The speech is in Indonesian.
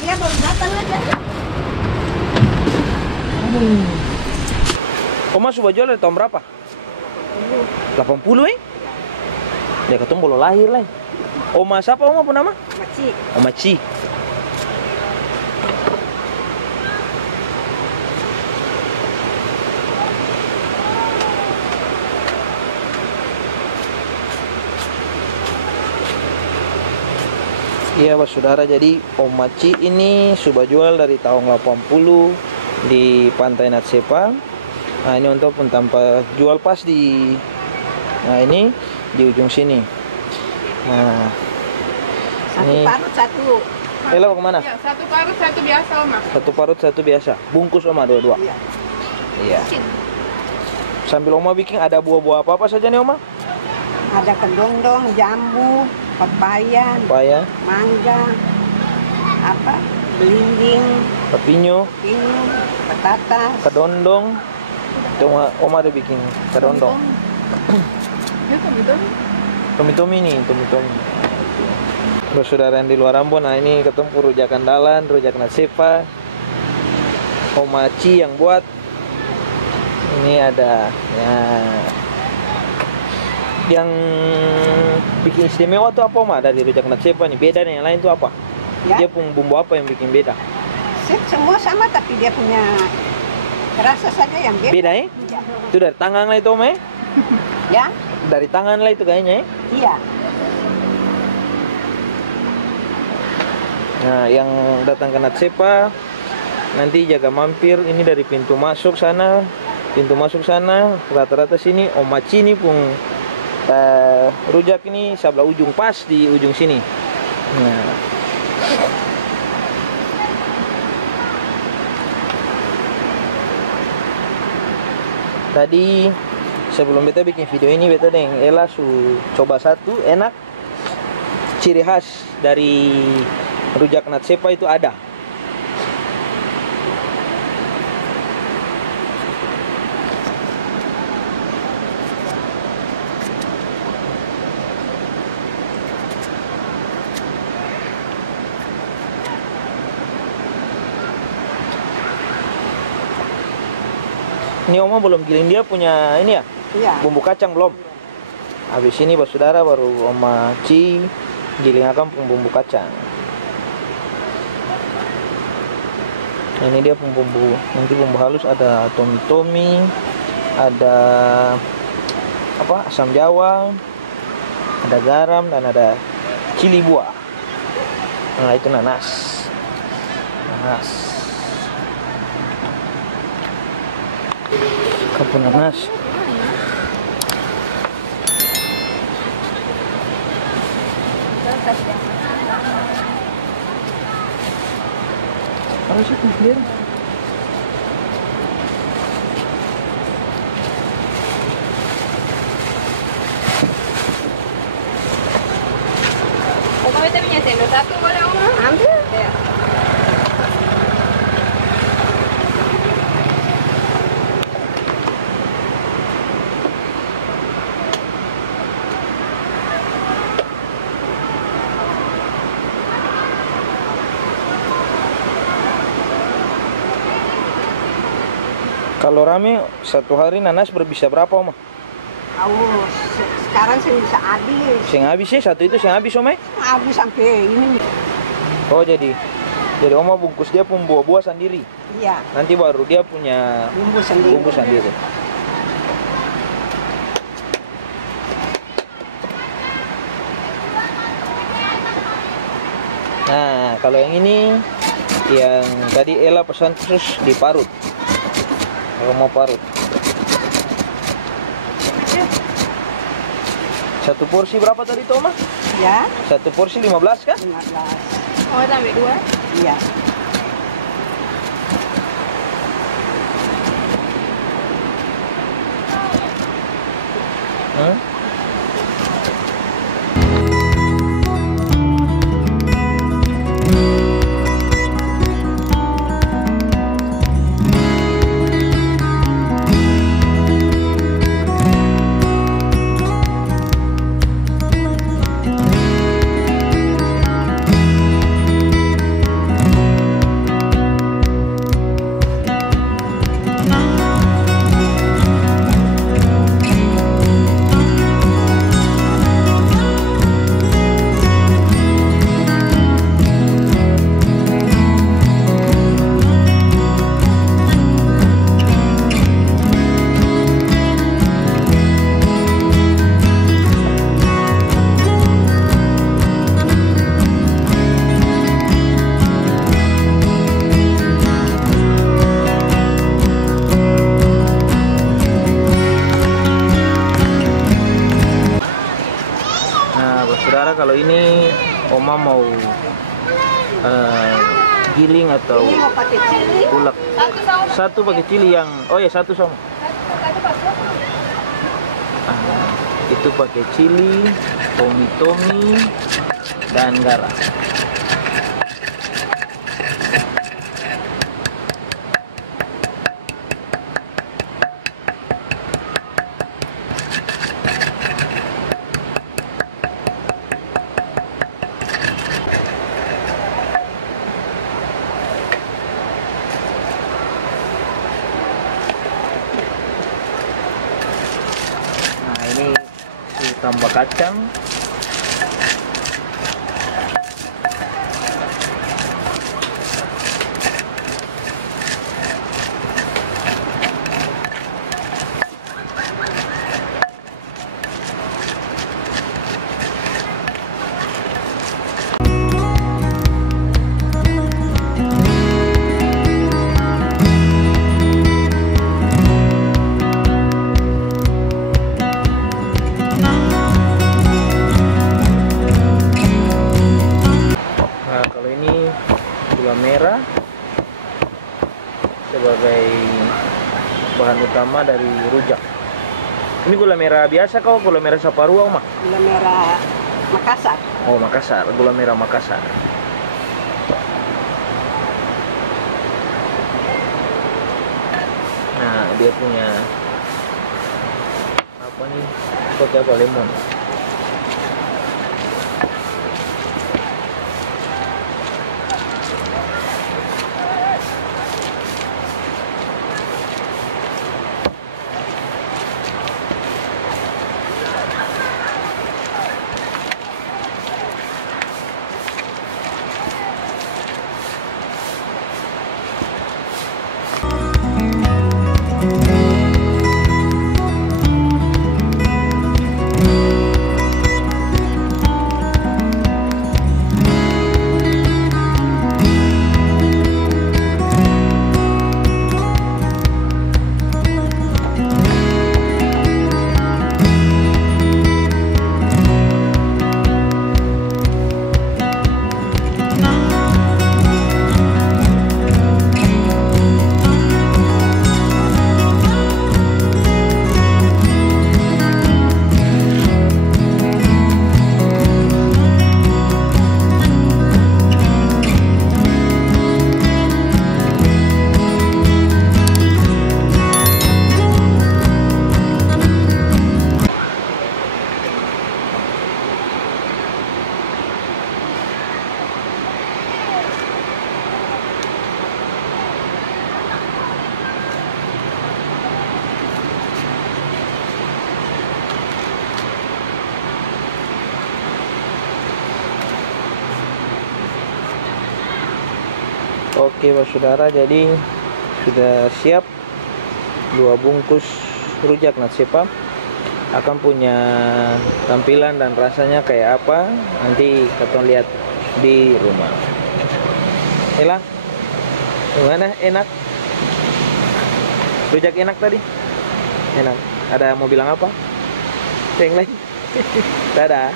Iya, baru datang aja. Oma sudah jual dari tahun berapa? 80 Dia ketemu belum lahir lah. Oma siapa Oma pun nama? Maci. Oma Ci. Iya saudara, jadi Om Maci ini sudah jual dari tahun 80 di Pantai Natsepa. Nah ini untuk pun tanpa jual pas di, nah ini di ujung sini. Nah Satu ini parut, satu. Ella mau kemana? Ya, satu parut, satu biasa, Oma. Satu parut satu biasa, bungkus Oma dua-dua. Iya. Iya. Sambil Oma bikin ada buah-buah apa saja nih Oma? Ada kedondong, jambu, pepaya, Paya, mangga, apa? Belimbing, pepinyo, ini, petatas. kedondong. Itu Oma ada bikin kedondong. Ya, gitu. Tomi-tomi nih, tomi-tomi. Terus saudara yang di luar Ambon, nah ini ketemu rujak andalan, rujak Natsepa. Om Maci yang buat. Ini ada ya. Yang bikin istimewa tuh apa Oma dari rujak Natsepa nih? Beda dengan yang lain tuh apa? Ya. Dia pun bumbu apa yang bikin beda? Semua sama tapi dia punya rasa saja yang beda. Beda ya? Iya. Itu dari tangan lah itu Om ya? Ya? Dari tangan lah itu kayaknya ya? Iya. Nah, yang datang ke Natsepa nanti jaga mampir ini dari pintu masuk sana, rata-rata sini Om Maci ini pun rujak ini sebelah ujung pas di ujung sini. Nah, tadi sebelum beta bikin video ini beta dengan Ella coba satu enak, ciri khas dari rujak Natsepa itu ada. Ini Oma belum giling dia punya ini ya? Iya. Bumbu kacang belum? Habis ini saudara baru Oma Ci giling akan bumbu kacang. Ini dia bumbu, nanti bumbu halus ada tomi-tomi, ada apa? Asam jawa, ada garam dan ada cili buah. Nah itu nanas. Kapur nanas. Apa sih clear? Oma, bete punya sendok satu boleh, Oma? Ambil. Ya. Kalau rame satu hari nanas bisa berapa Oma? Sekarang sih bisa habis. Sing habis sih satu itu sing habis Oma? Habis sampai ini. Oh jadi Oma bungkus dia pun buah-buah sendiri. Iya. Nanti baru dia punya Bumbu sendiri. bumbu sendiri. Nah kalau yang ini yang tadi Ella pesan khusus diparut. Kalau mau parut. Satu porsi berapa tadi Toma? Ya. Satu porsi 15 kan? 15. Oh, tambah 2. Iya. Hmm? mau giling atau Ini mau pakai cili. ulek. Satu sama. Satu pakai cili yang, oh ya satu sama. Satu pakai. Itu pakai cili, tomi dan garam. Nah ini ditambah kacang. Nah, kalau ini gula merah sebagai bahan utama dari rujak. Ini gula merah biasa kau, gula merah Saparua, Oma? Gula merah Makassar. Oh, Makassar, gula merah Makassar. Nah, dia punya apa nih? Seperti apa, lemon. Oke Pak Saudara, jadi sudah siap 2 bungkus rujak Natsepa. Akan punya tampilan dan rasanya kayak apa nanti kita lihat di rumah. Ela, gimana? Enak? Rujak enak tadi? Enak. Ada mau bilang apa? Yang lain? Dadah.